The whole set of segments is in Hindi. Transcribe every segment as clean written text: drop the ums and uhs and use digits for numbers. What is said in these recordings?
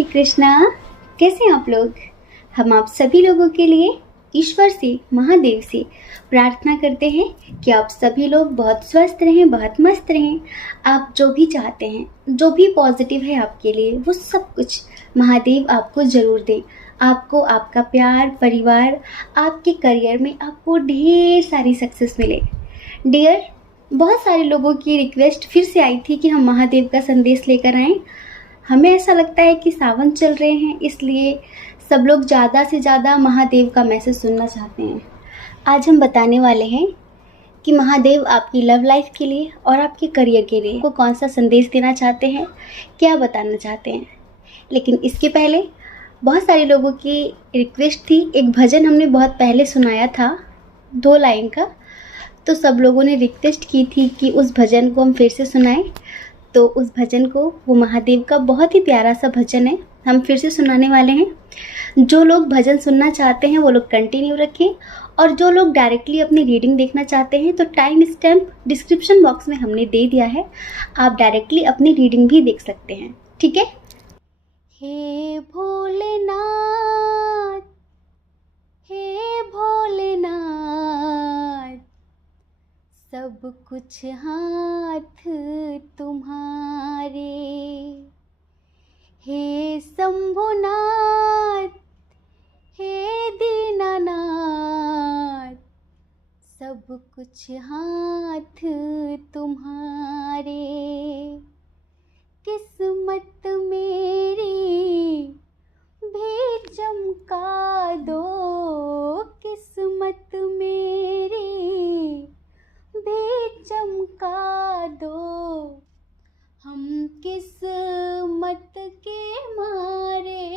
श्री कृष्णा। कैसे हैं आप लोग? हम आप सभी लोगों के लिए ईश्वर से, महादेव से प्रार्थना करते हैं कि आप सभी लोग बहुत स्वस्थ रहें, बहुत मस्त रहें। आप जो भी चाहते हैं, जो भी पॉजिटिव है आपके लिए, वो सब कुछ महादेव आपको ज़रूर दें। आपको आपका प्यार, परिवार, आपके करियर में आपको ढेर सारी सक्सेस मिले। डियर, बहुत सारे लोगों की रिक्वेस्ट फिर से आई थी कि हम महादेव का संदेश लेकर आएँ। हमें ऐसा लगता है कि सावन चल रहे हैं, इसलिए सब लोग ज़्यादा से ज़्यादा महादेव का मैसेज सुनना चाहते हैं। आज हम बताने वाले हैं कि महादेव आपकी लव लाइफ के लिए और आपके करियर के लिए को कौन सा संदेश देना चाहते हैं, क्या बताना चाहते हैं। लेकिन इसके पहले बहुत सारे लोगों की रिक्वेस्ट थी। एक भजन हमने बहुत पहले सुनाया था 2 लाइन का, तो सब लोगों ने रिक्वेस्ट की थी कि उस भजन को हम फिर से सुनाएं। तो उस भजन को, वो महादेव का बहुत ही प्यारा सा भजन है, हम फिर से सुनाने वाले हैं। जो लोग भजन सुनना चाहते हैं वो लोग कंटिन्यू रखें, और जो लोग डायरेक्टली अपनी रीडिंग देखना चाहते हैं तो टाइम स्टैम्प डिस्क्रिप्शन बॉक्स में हमने दे दिया है, आप डायरेक्टली अपनी रीडिंग भी देख सकते हैं। ठीक है। हे भोलेनाथ, हे भोलेनाथ, सब कुछ हाथ तुम्हारे। हे शंभुनाथ, हे दीनानाथ, सब कुछ हाथ तुम्हारे। किस्मत मेरी भी चमका दो, किस्मत मेरी भी चमका दो। हम किस्मत के मारे।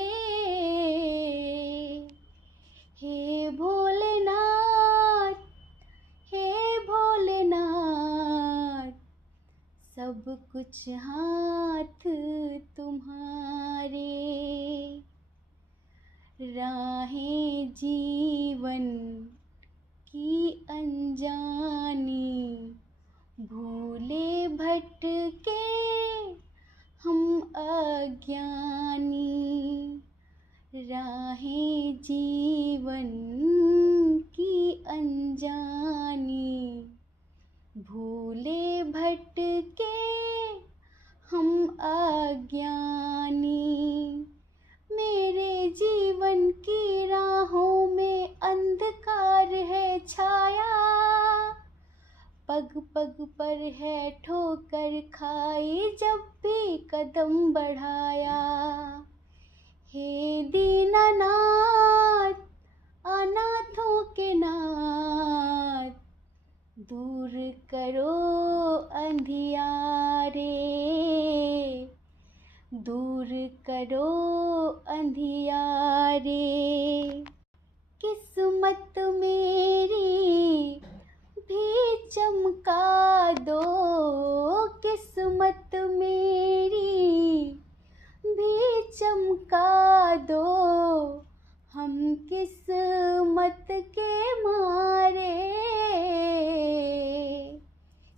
हे भोलेनाथ, हे भोलेनाथ, सब कुछ हाथ तुम्हारे। राहें जीवन की अनजानी, भूले भटके हम अज्ञानी। राहें जीवन की अनजानी, भूले भटके हम अज्ञानी। मेरे जीवन की राहों में अंधकार है छाया, पग पग पर है ठोकर खाई जब भी कदम बढ़ाया। हे दीनानाथ, अनाथों के नाथ, दूर करो अंधियारे, दूर करो अंधियारे। किस्मत मेरी भी चमका दो, किस्मत मेरी भी चमका दो। हम किस्मत के मारे।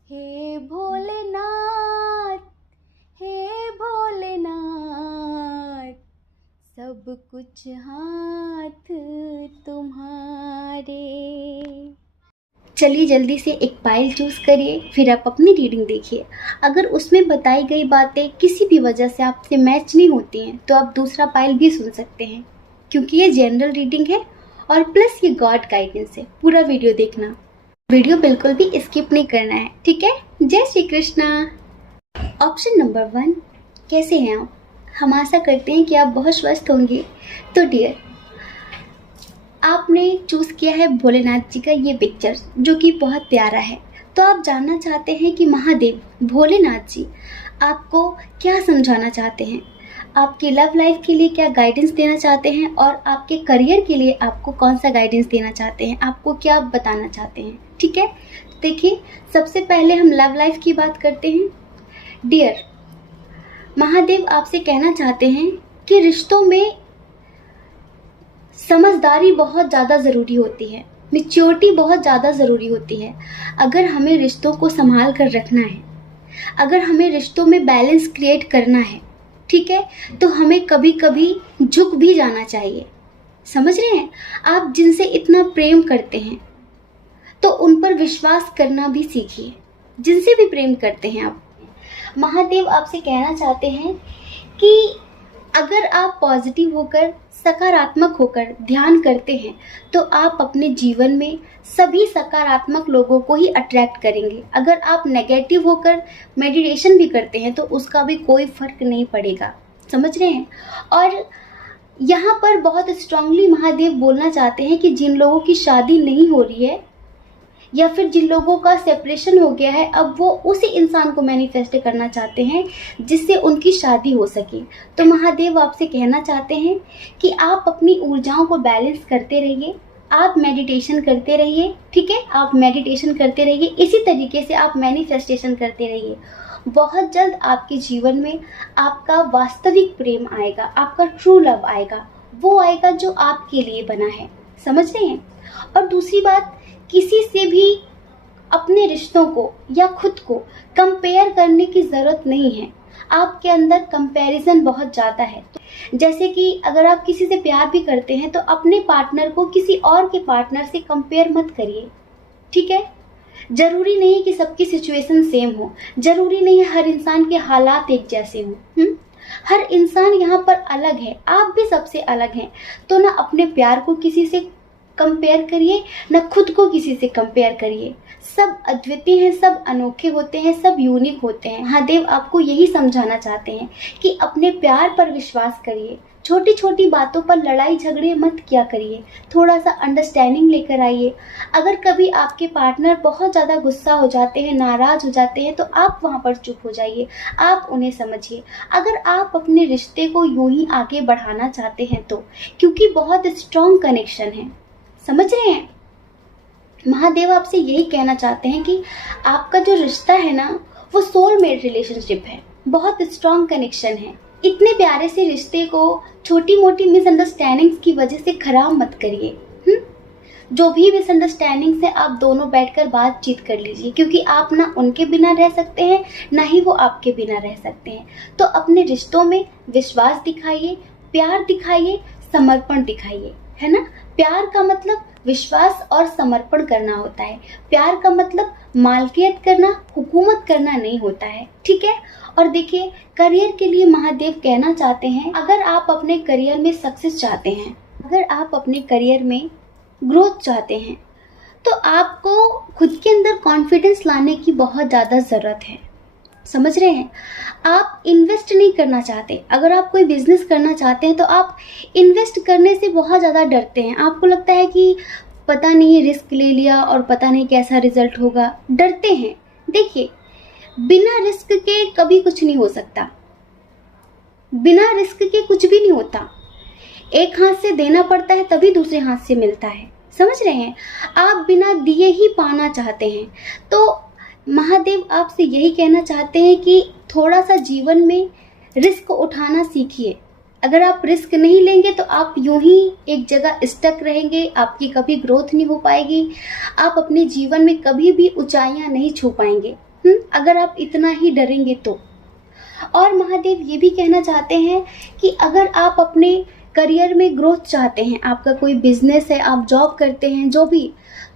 हे भोलेनाथ, हे भोलेनाथ, सब कुछ हाथ तुम्हारे। चलिए जल्दी से एक पाइल चूज़ करिए, फिर आप अपनी रीडिंग देखिए। अगर उसमें बताई गई बातें किसी भी वजह से आपसे मैच नहीं होती हैं तो आप दूसरा पाइल भी सुन सकते हैं, क्योंकि ये जनरल रीडिंग है और प्लस ये गॉड गाइडेंस है। पूरा वीडियो देखना, वीडियो बिल्कुल भी स्किप नहीं करना है। ठीक है। जय श्री कृष्णा। ऑप्शन नंबर 1, कैसे हैं आप? हम आशा करते हैं कि आप बहुत स्वस्थ होंगे। तो डियर, आपने चूज़ किया है भोलेनाथ जी का ये पिक्चर, जो कि बहुत प्यारा है। तो आप जानना चाहते हैं कि महादेव भोलेनाथ जी आपको क्या समझाना चाहते हैं, आपकी लव लाइफ के लिए क्या गाइडेंस देना चाहते हैं, और आपके करियर के लिए आपको कौन सा गाइडेंस देना चाहते हैं, आपको क्या बताना चाहते हैं। ठीक है। देखिए, सबसे पहले हम लव लाइफ की बात करते हैं। डियर, महादेव आपसे कहना चाहते हैं कि रिश्तों में समझदारी बहुत ज़्यादा ज़रूरी होती है, मैच्योरिटी बहुत ज़्यादा ज़रूरी होती है। अगर हमें रिश्तों को संभाल कर रखना है, अगर हमें रिश्तों में बैलेंस क्रिएट करना है, ठीक है, तो हमें कभी कभी झुक भी जाना चाहिए। समझ रहे हैं? आप जिनसे इतना प्रेम करते हैं तो उन पर विश्वास करना भी सीखिए, जिनसे भी प्रेम करते हैं आप। महादेव आपसे कहना चाहते हैं कि अगर आप पॉजिटिव होकर, सकारात्मक होकर ध्यान करते हैं तो आप अपने जीवन में सभी सकारात्मक लोगों को ही अट्रैक्ट करेंगे। अगर आप नेगेटिव होकर मेडिटेशन भी करते हैं तो उसका भी कोई फर्क नहीं पड़ेगा। समझ रहे हैं? और यहाँ पर बहुत स्ट्रांगली महादेव बोलना चाहते हैं कि जिन लोगों की शादी नहीं हो रही है या फिर जिन लोगों का सेपरेशन हो गया है, अब वो उसी इंसान को मैनिफेस्ट करना चाहते हैं जिससे उनकी शादी हो सके। तो महादेव आपसे कहना चाहते हैं कि आप अपनी ऊर्जाओं को बैलेंस करते रहिए, आप मेडिटेशन करते रहिए। ठीक है, आप मेडिटेशन करते रहिए, इसी तरीके से आप मैनिफेस्टेशन करते रहिए। बहुत जल्द आपके जीवन में आपका वास्तविक प्रेम आएगा, आपका ट्रू लव आएगा, वो आएगा जो आपके लिए बना है। समझ रहे हैं? और दूसरी बात, किसी से भी अपने रिश्तों को या खुद को कंपेयर करने की ज़रूरत नहीं है। आपके अंदर कंपैरिजन बहुत ज़्यादा है। जैसे कि अगर आप किसी से प्यार भी करते हैं तो अपने पार्टनर को किसी और के पार्टनर से कंपेयर मत करिए। ठीक है? जरूरी नहीं है कि सबकी सिचुएशन सेम हो, जरूरी नहीं है हर इंसान के हालात एक जैसे हों। हर इंसान यहाँ पर अलग है, आप भी सबसे अलग हैं। तो ना अपने प्यार को किसी से कंपेयर करिए, ना खुद को किसी से कंपेयर करिए। सब अद्वितीय हैं, सब अनोखे होते हैं, सब यूनिक होते हैं। महादेव आपको यही समझाना चाहते हैं कि अपने प्यार पर विश्वास करिए, छोटी छोटी बातों पर लड़ाई झगड़े मत किया करिए, थोड़ा सा अंडरस्टैंडिंग लेकर आइए। अगर कभी आपके पार्टनर बहुत ज़्यादा गुस्सा हो जाते हैं, नाराज़ हो जाते हैं, तो आप वहाँ पर चुप हो जाइए, आप उन्हें समझिए। अगर आप अपने रिश्ते को यूं ही आगे बढ़ाना चाहते हैं तो, क्योंकि बहुत स्ट्रॉन्ग कनेक्शन है। समझ रहे हैं? महादेव आपसे यही कहना चाहते हैं कि आपका जो रिश्ता है ना, वो सोलमेट रिलेशनशिप है, बहुत स्ट्रॉन्ग कनेक्शन है। इतने प्यारे से रिश्ते को छोटी मोटी मिसअंडरस्टैंडिंग्स की वजह से खराब मत करिए। जो भी मिसअंडरस्टैंडिंग्स है आप दोनों बैठकर बातचीत कर लीजिए, क्योंकि आप ना उनके बिना रह सकते हैं, ना ही वो आपके बिना रह सकते हैं। तो अपने रिश्तों में विश्वास दिखाइए, प्यार दिखाइए, समर्पण दिखाइए, है ना? प्यार का मतलब विश्वास और समर्पण करना होता है। प्यार का मतलब मालकियत करना, हुकूमत करना नहीं होता है। ठीक है? और देखिए, करियर के लिए महादेव कहना चाहते हैं, अगर आप अपने करियर में सक्सेस चाहते हैं, अगर आप अपने करियर में ग्रोथ चाहते हैं, तो आपको खुद के अंदर कॉन्फिडेंस लाने की बहुत ज़्यादा ज़रूरत है। समझ रहे हैं? आप इन्वेस्ट नहीं करना चाहते। अगर आप कोई बिजनेस करना चाहते हैं तो आप इन्वेस्ट करने से बहुत ज़्यादा डरते हैं। आपको लगता है कि पता नहीं रिस्क ले लिया और पता नहीं कैसा रिजल्ट होगा, डरते हैं। देखिए, बिना रिस्क के कभी कुछ नहीं हो सकता, बिना रिस्क के कुछ भी नहीं होता। एक हाथ से देना पड़ता है तभी दूसरे हाथ से मिलता है। समझ रहे हैं? आप बिना दिए ही पाना चाहते हैं। तो महादेव आपसे यही कहना चाहते हैं कि थोड़ा सा जीवन में रिस्क उठाना सीखिए। अगर आप रिस्क नहीं लेंगे तो आप यूं ही एक जगह स्टक रहेंगे, आपकी कभी ग्रोथ नहीं हो पाएगी, आप अपने जीवन में कभी भी ऊंचाइयां नहीं छू पाएंगे, अगर आप इतना ही डरेंगे तो। और महादेव ये भी कहना चाहते हैं कि अगर आप अपने करियर में ग्रोथ चाहते हैं, आपका कोई बिजनेस है, आप जॉब करते हैं, जो भी,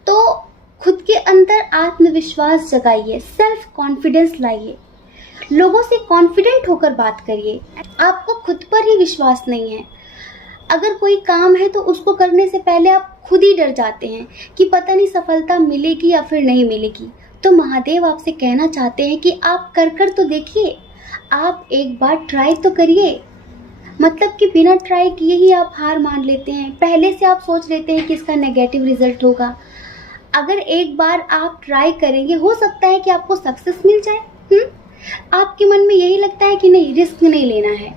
तो खुद के अंदर आत्मविश्वास जगाइए, सेल्फ कॉन्फिडेंस लाइए, लोगों से कॉन्फिडेंट होकर बात करिए। आपको खुद पर ही विश्वास नहीं है। अगर कोई काम है तो उसको करने से पहले आप खुद ही डर जाते हैं कि पता नहीं सफलता मिलेगी या फिर नहीं मिलेगी। तो महादेव आपसे कहना चाहते हैं कि आप कर तो देखिए, आप एक बार ट्राई तो करिए। मतलब कि बिना ट्राई किए ही आप हार मान लेते हैं, पहले से आप सोच लेते हैं कि इसका नेगेटिव रिजल्ट होगा। अगर एक बार आप ट्राई करेंगे, हो सकता है कि आपको सक्सेस मिल जाए। आपके मन में यही लगता है कि नहीं, रिस्क नहीं लेना है,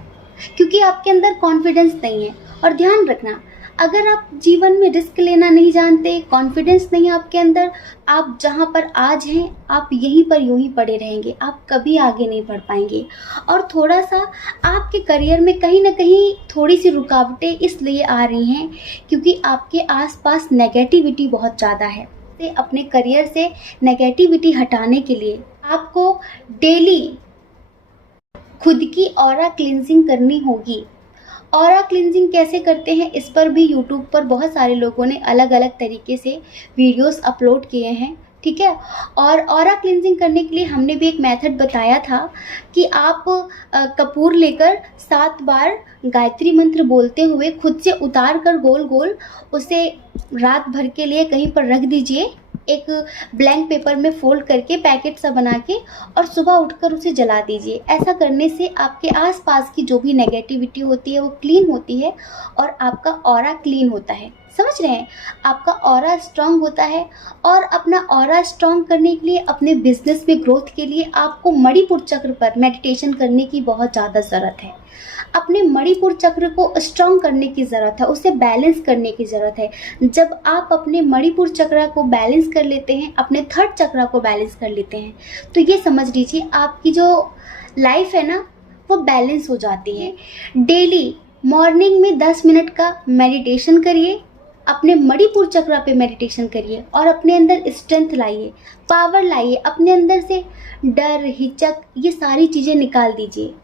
क्योंकि आपके अंदर कॉन्फिडेंस नहीं है। और ध्यान रखना, अगर आप जीवन में रिस्क लेना नहीं जानते, कॉन्फिडेंस नहीं है आपके अंदर, आप जहाँ पर आज हैं आप यहीं पर यूं ही पड़े रहेंगे, आप कभी आगे नहीं बढ़ पाएंगे। और थोड़ा सा आपके करियर में कहीं ना कहीं थोड़ी सी रुकावटें इसलिए आ रही हैं क्योंकि आपके आसपास नेगेटिविटी बहुत ज़्यादा है। अपने करियर से नेगेटिविटी हटाने के लिए आपको डेली खुद की ऑरा क्लींजिंग करनी होगी। ऑरा क्लींजिंग कैसे करते हैं, इस पर भी यूट्यूब पर बहुत सारे लोगों ने अलग अलग तरीके से वीडियोस अपलोड किए हैं, ठीक है। और ऑरा क्लींजिंग करने के लिए हमने भी एक मेथड बताया था कि आप कपूर लेकर 7 बार गायत्री मंत्र बोलते हुए खुद से उतार कर गोल गोल उसे रात भर के लिए कहीं पर रख दीजिए, एक ब्लैंक पेपर में फोल्ड करके पैकेट सा बना के, और सुबह उठकर उसे जला दीजिए। ऐसा करने से आपके आसपास की जो भी नेगेटिविटी होती है वो क्लीन होती है और आपका ऑरा क्लीन होता है। समझ रहे हैं, आपका ऑरा स्ट्रांग होता है। और अपना ऑरा स्ट्रांग करने के लिए, अपने बिजनेस में ग्रोथ के लिए आपको मणिपुर चक्र पर मेडिटेशन करने की बहुत ज़्यादा ज़रूरत है। अपने मणिपुर चक्र को स्ट्रांग करने की ज़रूरत है, उसे बैलेंस करने की ज़रूरत है। जब आप अपने मणिपुर चक्र को बैलेंस कर लेते हैं, अपने थर्ड चक्र को बैलेंस कर लेते हैं, तो ये समझ लीजिए आपकी जो लाइफ है ना वो बैलेंस हो जाती है। डेली मॉर्निंग में 10 मिनट का मेडिटेशन करिए, अपने मणिपुर चक्र पे मेडिटेशन करिए और अपने अंदर स्ट्रेंथ लाइए, पावर लाइए। अपने अंदर से डर, हिचक, ये सारी चीज़ें निकाल दीजिए।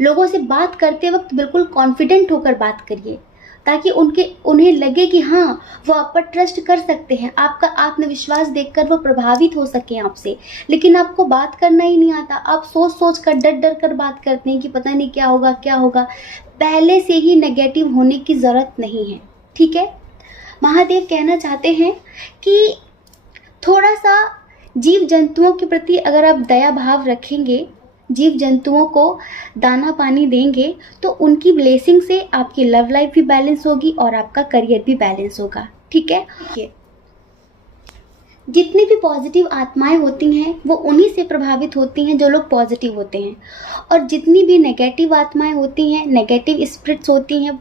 लोगों से बात करते वक्त बिल्कुल कॉन्फिडेंट होकर बात करिए, ताकि उन्हें लगे कि हाँ वो आप पर ट्रस्ट कर सकते हैं। आपका आत्मविश्वास देखकर वो प्रभावित हो सके आपसे। लेकिन आपको बात करना ही नहीं आता, आप सोच कर डर डर कर बात करते हैं कि पता नहीं क्या होगा क्या होगा। पहले से ही नेगेटिव होने की ज़रूरत नहीं है, ठीक है। महादेव कहना चाहते हैं कि थोड़ा सा जीव जंतुओं के प्रति अगर आप दया भाव रखेंगे, जीव जंतुओं को दाना पानी देंगे, तो उनकी ब्लेसिंग से आपकी लव लाइफ भी बैलेंस होगी और आपका करियर भी बैलेंस होगा, ठीक है। जितनी भी पॉजिटिव आत्माएं होती हैं वो उन्हीं से प्रभावित होती हैं जो लोग पॉजिटिव होते हैं, और जितनी भी नेगेटिव आत्माएं होती हैं, नेगेटिव स्पिरिट्स होती हैं,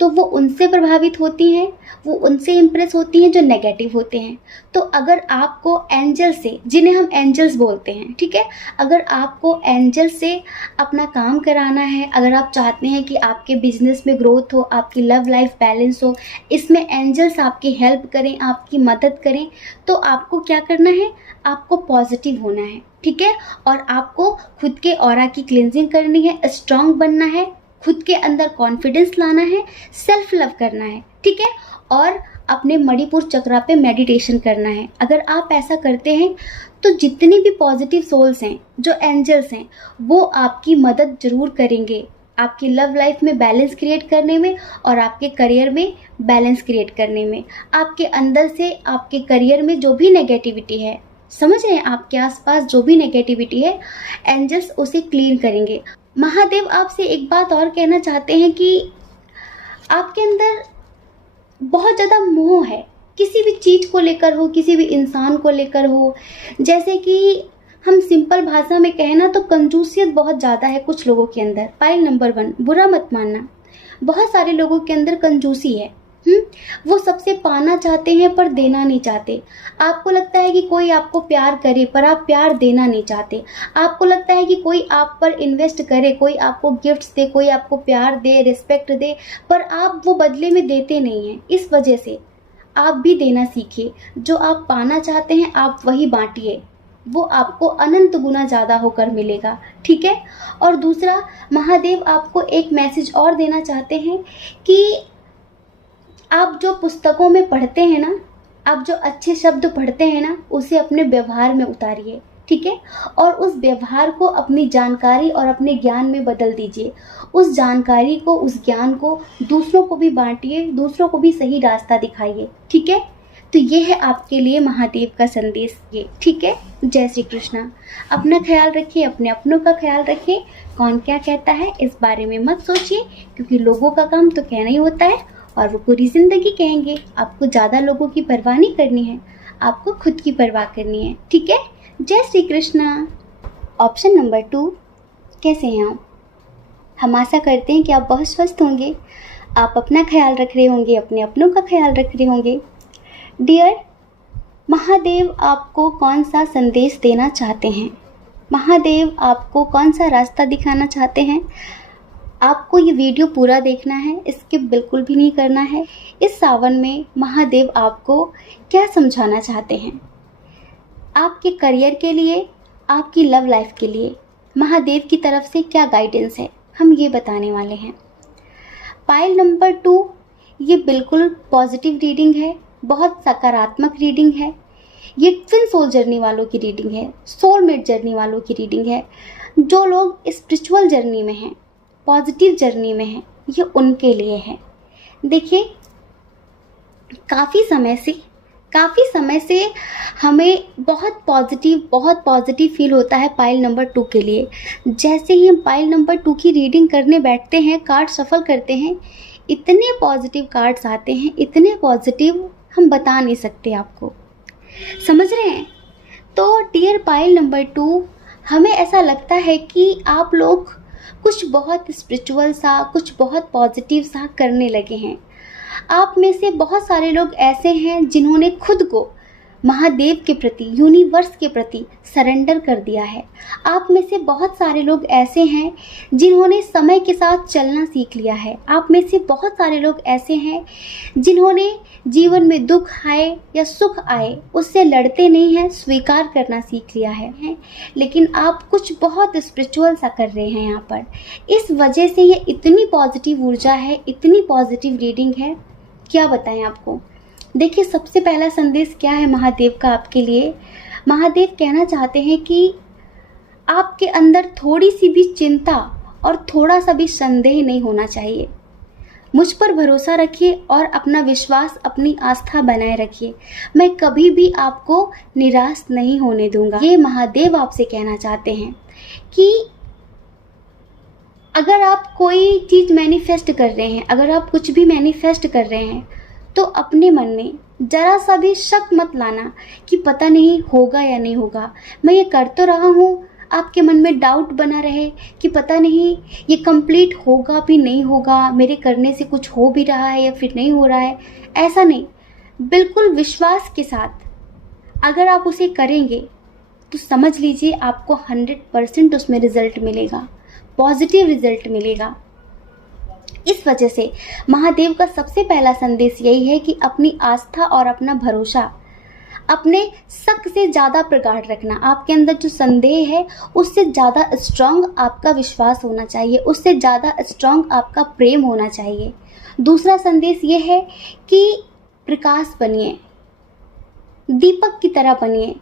तो वो उनसे प्रभावित होती हैं, वो उनसे इम्प्रेस होती हैं जो नेगेटिव होते हैं। तो अगर आपको एंजल से, जिन्हें हम एंजल्स बोलते हैं, ठीक है, अगर आपको एंजल से अपना काम कराना है, अगर आप चाहते हैं कि आपके बिजनेस में ग्रोथ हो, आपकी लव लाइफ बैलेंस हो, इसमें एंजल्स आपकी हेल्प करें, आपकी मदद करें, तो आपको क्या करना है, आपको पॉजिटिव होना है, ठीक है। और आपको खुद के ऑरा की क्लींजिंग करनी है, स्ट्रांग बनना है, खुद के अंदर कॉन्फिडेंस लाना है, सेल्फ लव करना है, ठीक है। और अपने मणिपुर चक्र पे मेडिटेशन करना है। अगर आप ऐसा करते हैं तो जितनी भी पॉजिटिव सोल्स हैं, जो एंजल्स हैं, वो आपकी मदद जरूर करेंगे आपकी लव लाइफ में बैलेंस क्रिएट करने में और आपके करियर में बैलेंस क्रिएट करने में। आपके अंदर से, आपके करियर में जो भी नेगेटिविटी है, समझ रहे हैं, आपके आसपास जो भी नेगेटिविटी है, एंजल्स उसे क्लीन करेंगे। महादेव आपसे एक बात और कहना चाहते हैं कि आपके अंदर बहुत ज़्यादा मोह है, किसी भी चीज़ को लेकर हो, किसी भी इंसान को लेकर हो। जैसे कि हम सिंपल भाषा में कहें ना, तो कंजूसियत बहुत ज़्यादा है कुछ लोगों के अंदर। पॉइंट नंबर 1, बुरा मत मानना, बहुत सारे लोगों के अंदर कंजूसी है। वो सबसे पाना चाहते हैं पर देना नहीं चाहते। आपको लगता है कि कोई आपको प्यार करे पर आप प्यार देना नहीं चाहते। आपको लगता है कि कोई आप पर इन्वेस्ट करे, कोई आपको गिफ्ट्स दे, कोई आपको प्यार दे, रिस्पेक्ट दे, पर आप वो बदले में देते नहीं हैं। इस वजह से आप भी देना सीखिए। जो आप पाना चाहते हैं आप वही बांटिए, वो आपको अनंत गुना ज़्यादा होकर मिलेगा, ठीक है। और दूसरा, महादेव आपको एक मैसेज और देना चाहते हैं कि आप जो पुस्तकों में पढ़ते हैं ना, आप जो अच्छे शब्द पढ़ते हैं ना, उसे अपने व्यवहार में उतारिए, ठीक है। और उस व्यवहार को अपनी जानकारी और अपने ज्ञान में बदल दीजिए। उस जानकारी को, उस ज्ञान को दूसरों को भी बांटिए, दूसरों को भी सही रास्ता दिखाइए, ठीक है। तो ये है आपके लिए महादेव का संदेश, ये, ठीक है। जय श्री कृष्णा। अपना ख्याल रखिए, अपने अपनों का ख्याल रखिए। कौन क्या कहता है इस बारे में मत सोचिए, क्योंकि लोगों का काम तो कहना ही होता है और वो पूरी ज़िंदगी कहेंगे। आपको ज़्यादा लोगों की परवाह नहीं करनी है, आपको खुद की परवाह करनी है, ठीक है। जय श्री कृष्णा। ऑप्शन नंबर 2, कैसे हैं आप? हम आशा करते हैं कि आप बहुत स्वस्थ होंगे, आप अपना ख्याल रख रहे होंगे, अपने अपनों का ख्याल रख रहे होंगे। डियर, महादेव आपको कौन सा संदेश देना चाहते हैं? महादेव आपको कौन सा रास्ता दिखाना चाहते हैं? आपको ये वीडियो पूरा देखना है, स्किप बिल्कुल भी नहीं करना है। इस सावन में महादेव आपको क्या समझाना चाहते हैं? आपके करियर के लिए, आपकी लव लाइफ के लिए, महादेव की तरफ से क्या गाइडेंस है, हम ये बताने वाले हैं। पाइल नंबर 2, ये बिल्कुल पॉजिटिव रीडिंग है, बहुत सकारात्मक रीडिंग है। ये ट्विन सोल जर्नी वालों की रीडिंग है, सोलमेट जर्नी वालों की रीडिंग है। जो लोग स्पिरिचुअल जर्नी में हैं, पॉजिटिव जर्नी में हैं, ये उनके लिए है। देखिए, काफ़ी समय से हमें बहुत पॉजिटिव फील होता है पाइल नंबर 2 के लिए। जैसे ही हम पाइल नंबर 2 की रीडिंग करने बैठते हैं, कार्ड शफल करते हैं, इतने पॉजिटिव कार्ड्स आते हैं, इतने पॉजिटिव, हम बता नहीं सकते आपको। समझ रहे हैं? तो डियर पाइल नंबर 2, हमें ऐसा लगता है कि आप लोग कुछ बहुत स्पिरिचुअल सा, कुछ बहुत पॉजिटिव सा करने लगे हैं। आप में से बहुत सारे लोग ऐसे हैं जिन्होंने खुद को महादेव के प्रति, यूनिवर्स के प्रति सरेंडर कर दिया है। आप में से बहुत सारे लोग ऐसे हैं जिन्होंने समय के साथ चलना सीख लिया है। आप में से बहुत सारे लोग ऐसे हैं जिन्होंने जीवन में दुख आए या सुख आए उससे लड़ते नहीं हैं, स्वीकार करना सीख लिया है। लेकिन आप कुछ बहुत स्पिरिचुअल सा कर रहे हैं यहाँ पर। इस वजह से ये इतनी पॉजिटिव ऊर्जा है, इतनी पॉजिटिव रीडिंग है, क्या बताएं आपको। देखिए, सबसे पहला संदेश क्या है महादेव का आपके लिए। महादेव कहना चाहते हैं कि आपके अंदर थोड़ी सी भी चिंता और थोड़ा सा भी संदेह नहीं होना चाहिए। मुझ पर भरोसा रखिए और अपना विश्वास, अपनी आस्था बनाए रखिए। मैं कभी भी आपको निराश नहीं होने दूंगा। ये महादेव आपसे कहना चाहते हैं कि अगर आप कोई चीज़ मैनिफेस्ट कर रहे हैं, अगर आप कुछ भी मैनिफेस्ट कर रहे हैं, तो अपने मन में जरा सा भी शक मत लाना कि पता नहीं होगा या नहीं होगा। मैं ये कर तो रहा हूँ, आपके मन में डाउट बना रहे कि पता नहीं ये कंप्लीट होगा भी नहीं होगा, मेरे करने से कुछ हो भी रहा है या फिर नहीं हो रहा है। ऐसा नहीं, बिल्कुल विश्वास के साथ अगर आप उसे करेंगे तो समझ लीजिए आपको 100% उसमें रिजल्ट मिलेगा, पॉजिटिव रिजल्ट मिलेगा। इस वजह से महादेव का सबसे पहला संदेश यही है कि अपनी आस्था और अपना भरोसा अपने शक से ज़्यादा प्रगाढ़ रखना। आपके अंदर जो संदेह है उससे ज़्यादा स्ट्रांग आपका विश्वास होना चाहिए, उससे ज़्यादा स्ट्रांग आपका प्रेम होना चाहिए। दूसरा संदेश ये है कि प्रकाश बनिए, दीपक की तरह बनिए,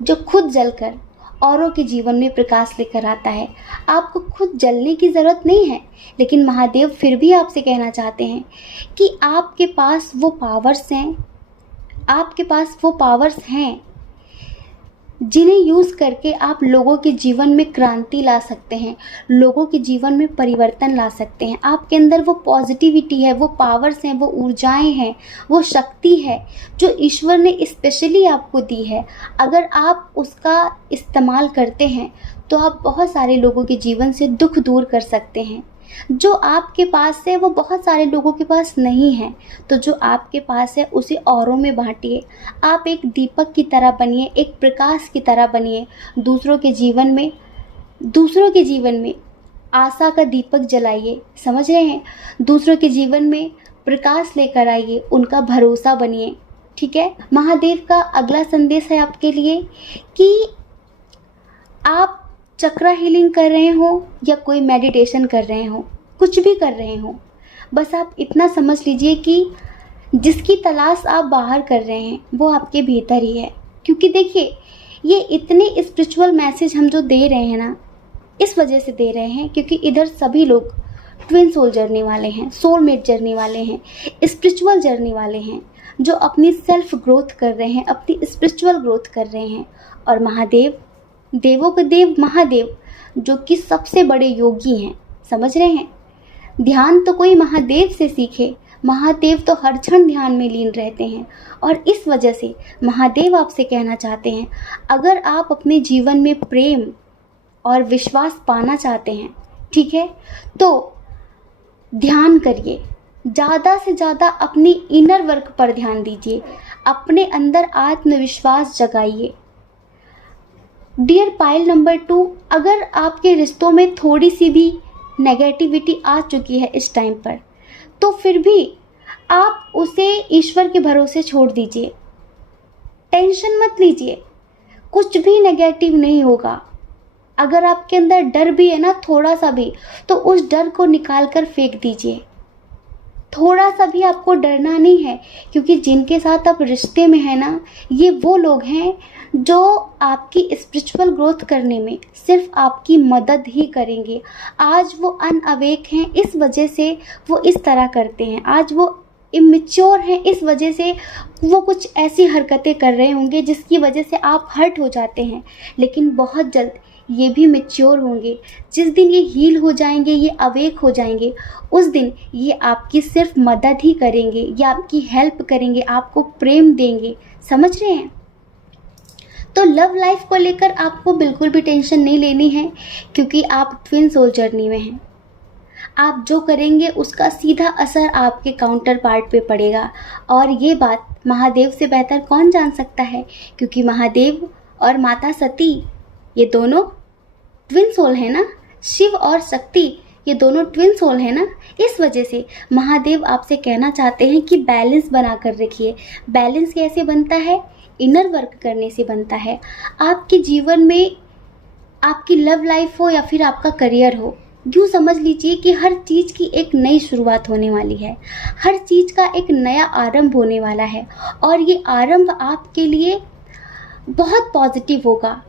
जो खुद जलकर औरों के जीवन में प्रकाश लेकर आता है। आपको खुद जलने की ज़रूरत नहीं है, लेकिन महादेव फिर भी आपसे कहना चाहते हैं कि आपके पास वो पावर्स हैं जिन्हें यूज़ करके आप लोगों के जीवन में क्रांति ला सकते हैं, लोगों के जीवन में परिवर्तन ला सकते हैं। आपके अंदर वो पॉजिटिविटी है, वो पावर्स हैं, वो ऊर्जाएं हैं, वो शक्ति है जो ईश्वर ने स्पेशली आपको दी है। अगर आप उसका इस्तेमाल करते हैं तो आप बहुत सारे लोगों के जीवन से दुख दूर कर सकते हैं। जो आपके पास है वो बहुत सारे लोगों के पास नहीं है, तो जो आपके पास है उसे औरों में बांटिए। आप एक दीपक की तरह बनिए, एक प्रकाश की तरह बनिए। दूसरों के जीवन में आशा का दीपक जलाइए। समझ रहे हैं? दूसरों के जीवन में प्रकाश लेकर आइए, उनका भरोसा बनिए। ठीक है? महादेव का अगला संदेश है आपके लिए कि आप चक्रा हीलिंग कर रहे हो या कोई मेडिटेशन कर रहे हो, कुछ भी कर रहे हो, बस आप इतना समझ लीजिए कि जिसकी तलाश आप बाहर कर रहे हैं वो आपके भीतर ही है। क्योंकि देखिए, ये इतने स्पिरिचुअल मैसेज हम जो दे रहे हैं ना, इस वजह से दे रहे हैं क्योंकि इधर सभी लोग ट्विन सोल जर्नी वाले हैं, सोलमेट जर्नी वाले हैं, स्पिरिचुअल जर्नी वाले हैं, जो अपनी सेल्फ ग्रोथ कर रहे हैं, अपनी स्पिरिचुअल ग्रोथ कर रहे हैं। और महादेव, देवों के देव महादेव, जो कि सबसे बड़े योगी हैं, समझ रहे हैं? ध्यान तो कोई महादेव से सीखे, महादेव तो हर क्षण ध्यान में लीन रहते हैं। और इस वजह से महादेव आपसे कहना चाहते हैं, अगर आप अपने जीवन में प्रेम और विश्वास पाना चाहते हैं, ठीक है, तो ध्यान करिए, ज़्यादा से ज़्यादा अपनी इनर वर्क पर ध्यान दीजिए, अपने अंदर आत्मविश्वास जगाइए। डियर पाइल नंबर 2, अगर आपके रिश्तों में थोड़ी सी भी नेगेटिविटी आ चुकी है इस टाइम पर, तो फिर भी आप उसे ईश्वर के भरोसे छोड़ दीजिए। टेंशन मत लीजिए, कुछ भी नेगेटिव नहीं होगा। अगर आपके अंदर डर भी है ना थोड़ा सा भी, तो उस डर को निकाल कर फेंक दीजिए। थोड़ा सा भी आपको डरना नहीं है, क्योंकि जिनके साथ आप रिश्ते में है ना, ये वो लोग हैं जो आपकी स्पिरिचुअल ग्रोथ करने में सिर्फ आपकी मदद ही करेंगे। आज वो अनअवेक हैं, इस वजह से वो इस तरह करते हैं। आज वो इमेच्योर हैं, इस वजह से वो कुछ ऐसी हरकतें कर रहे होंगे जिसकी वजह से आप हर्ट हो जाते हैं। लेकिन बहुत जल्द ये भी मैच्योर होंगे। जिस दिन ये हील हो जाएंगे, ये अवेक हो जाएंगे, उस दिन ये आपकी सिर्फ मदद ही करेंगे, ये आपकी हेल्प करेंगे, आपको प्रेम देंगे। समझ रहे हैं? तो लव लाइफ को लेकर आपको बिल्कुल भी टेंशन नहीं लेनी है, क्योंकि आप ट्विन सोल जर्नी में हैं। आप जो करेंगे उसका सीधा असर आपके काउंटर पार्ट पे पड़ेगा, और ये बात महादेव से बेहतर कौन जान सकता है, क्योंकि महादेव और माता सती ये दोनों ट्विन सोल है ना। शिव और शक्ति ये दोनों ट्विन सोल है ना। इस वजह से महादेव आपसे कहना चाहते हैं कि बैलेंस बना कर रखिए। बैलेंस कैसे बनता है? इनर वर्क करने से बनता है। आपके जीवन में आपकी लव लाइफ हो या फिर आपका करियर हो, यूँ समझ लीजिए कि हर चीज़ की एक नई शुरुआत होने वाली है। हर चीज़ का एक नया आरंभ होने वाला है, और ये आरंभ आपके लिए बहुत पॉजिटिव होगा,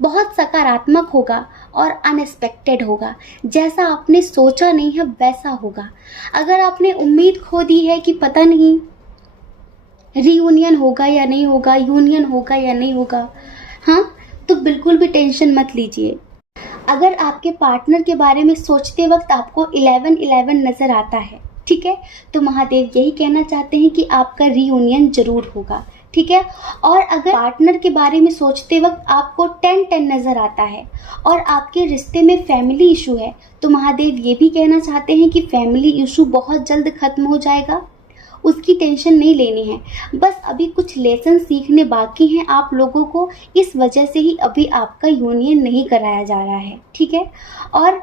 बहुत सकारात्मक होगा और अनएक्सपेक्टेड होगा। जैसा आपने सोचा नहीं है वैसा होगा। अगर आपने उम्मीद खो दी है कि पता नहीं रीयूनियन होगा या नहीं होगा, यूनियन होगा या नहीं होगा, हाँ, तो बिल्कुल भी टेंशन मत लीजिए। अगर आपके पार्टनर के बारे में सोचते वक्त आपको 11-11 नज़र आता है, ठीक है, तो महादेव यही कहना चाहते हैं कि आपका रीयूनियन जरूर होगा, ठीक है। और अगर पार्टनर के बारे में सोचते वक्त आपको 10-10 नज़र आता है और आपके रिश्ते में फैमिली इशू है, तो महादेव ये भी कहना चाहते हैं कि फैमिली इशू बहुत जल्द ख़त्म हो जाएगा। उसकी टेंशन नहीं लेनी है, बस अभी कुछ लेसन सीखने बाकी हैं आप लोगों को, इस वजह से ही अभी आपका यूनियन नहीं कराया जा रहा है, ठीक है। और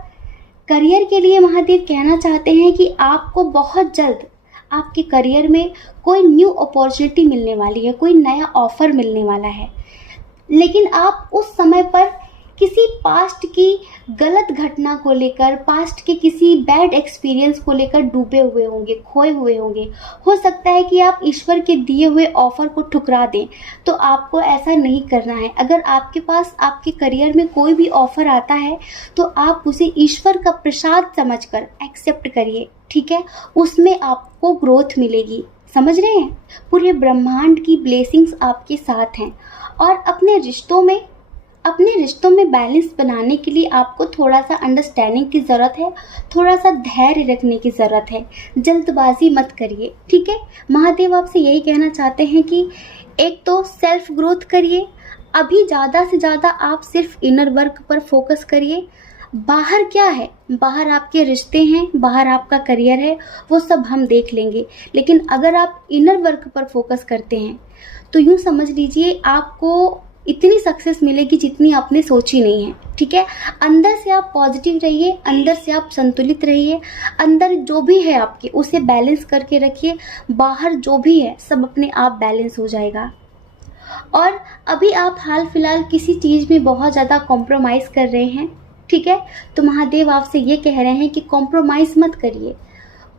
करियर के लिए महादेव कहना चाहते हैं कि आपको बहुत जल्द आपके करियर में कोई न्यू अपॉर्चुनिटी मिलने वाली है, कोई नया ऑफर मिलने वाला है। लेकिन आप उस समय पर किसी पास्ट की गलत घटना को लेकर, पास्ट के किसी बैड एक्सपीरियंस को लेकर डूबे हुए होंगे, खोए हुए होंगे। हो सकता है कि आप ईश्वर के दिए हुए ऑफर को ठुकरा दें, तो आपको ऐसा नहीं करना है। अगर आपके पास आपके करियर में कोई भी ऑफर आता है, तो आप उसे ईश्वर का प्रसाद समझकर एक्सेप्ट करिए, ठीक है। उसमें आपको ग्रोथ मिलेगी। समझ रहे हैं? पूरे ब्रह्मांड की ब्लेसिंग्स आपके साथ हैं। और अपने रिश्तों में बैलेंस बनाने के लिए आपको थोड़ा सा अंडरस्टैंडिंग की ज़रूरत है, थोड़ा सा धैर्य रखने की ज़रूरत है। जल्दबाजी मत करिए, ठीक है। महादेव आपसे यही कहना चाहते हैं कि एक तो सेल्फ ग्रोथ करिए। अभी ज़्यादा से ज़्यादा आप सिर्फ इनर वर्क पर फोकस करिए। बाहर क्या है? बाहर आपके रिश्ते हैं, बाहर आपका करियर है, वो सब हम देख लेंगे। लेकिन अगर आप इनर वर्क पर फोकस करते हैं, तो यूँ समझ लीजिए आपको इतनी सक्सेस मिलेगी जितनी आपने सोची नहीं है, ठीक है। अंदर से आप पॉजिटिव रहिए, अंदर से आप संतुलित रहिए। अंदर जो भी है आपके, उसे बैलेंस करके रखिए। बाहर जो भी है सब अपने आप बैलेंस हो जाएगा। और अभी आप हाल फिलहाल किसी चीज़ में बहुत ज़्यादा कॉम्प्रोमाइज़ कर रहे हैं, ठीक है, तो महादेव आपसे ये कह रहे हैं कि कॉम्प्रोमाइज़ मत करिए।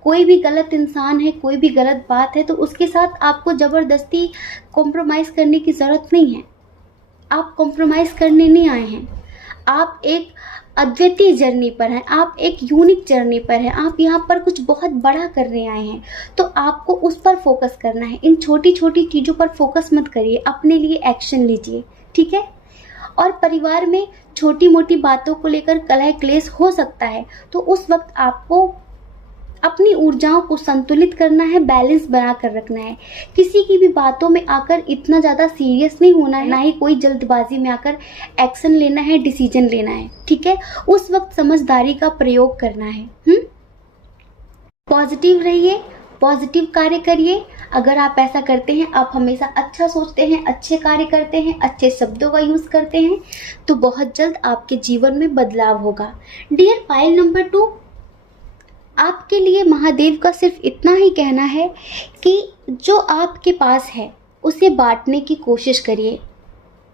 कोई भी गलत इंसान है, कोई भी गलत बात है, तो उसके साथ आपको ज़बरदस्ती कॉम्प्रोमाइज़ करने की ज़रूरत नहीं है। आप कॉम्प्रोमाइज़ करने नहीं आए हैं। आप एक अद्वितीय जर्नी पर हैं, आप एक यूनिक जर्नी पर हैं, आप यहाँ पर कुछ बहुत बड़ा करने आए हैं। तो आपको उस पर फोकस करना है। इन छोटी छोटी चीज़ों पर फोकस मत करिए, अपने लिए एक्शन लीजिए, ठीक है। और परिवार में छोटी मोटी बातों को लेकर कलह क्लेश हो सकता है, तो उस वक्त आपको अपनी ऊर्जाओं को संतुलित करना है, बैलेंस बना कर रखना है। किसी की भी बातों में आकर इतना ज़्यादा सीरियस नहीं होना है, ना ही कोई जल्दबाजी में आकर एक्शन लेना है, डिसीजन लेना है, ठीक है। उस वक्त समझदारी का प्रयोग करना है। पॉजिटिव रहिए, पॉजिटिव कार्य करिए। अगर आप ऐसा करते हैं, आप हमेशा अच्छा सोचते हैं, अच्छे कार्य करते हैं, अच्छे शब्दों का यूज़ करते हैं, तो बहुत जल्द आपके जीवन में बदलाव होगा। डियर पाइल नंबर 2, आपके लिए महादेव का सिर्फ इतना ही कहना है कि जो आपके पास है उसे बांटने की कोशिश करिए।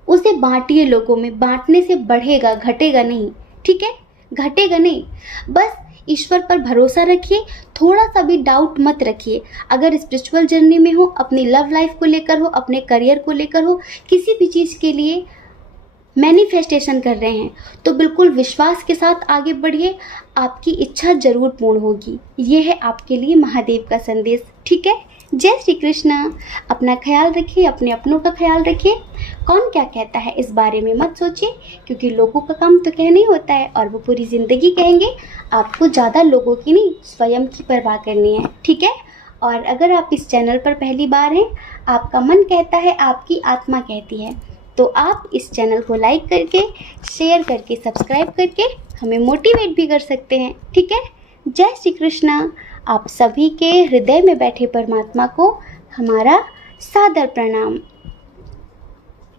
उसे बांटिए लोगों में। बांटने से बढ़ेगा, घटेगा नहीं, ठीक है, घटेगा नहीं। बस ईश्वर पर भरोसा रखिए, थोड़ा सा भी डाउट मत रखिए। अगर स्पिरिचुअल जर्नी में हो, अपनी लव लाइफ को लेकर हो, अपने करियर को लेकर हो, किसी भी चीज़ के लिए मैनिफेस्टेशन कर रहे हैं, तो बिल्कुल विश्वास के साथ आगे बढ़िए, आपकी इच्छा जरूर पूर्ण होगी। ये है आपके लिए महादेव का संदेश, ठीक है। जय श्री कृष्ण। अपना ख्याल रखिए, अपने अपनों का ख्याल रखिए। कौन क्या कहता है इस बारे में मत सोचिए, क्योंकि लोगों का काम तो कहना ही होता है और वो पूरी ज़िंदगी कहेंगे। आपको ज़्यादा लोगों की नहीं, स्वयं की परवाह करनी है, ठीक है। और अगर आप इस चैनल पर पहली बार हैं, आपका मन कहता है, आपकी आत्मा कहती है, तो आप इस चैनल को लाइक करके, शेयर करके, सब्सक्राइब करके हमें मोटिवेट भी कर सकते हैं, ठीक है। जय श्री कृष्ण। आप सभी के हृदय में बैठे परमात्मा को हमारा सादर प्रणाम।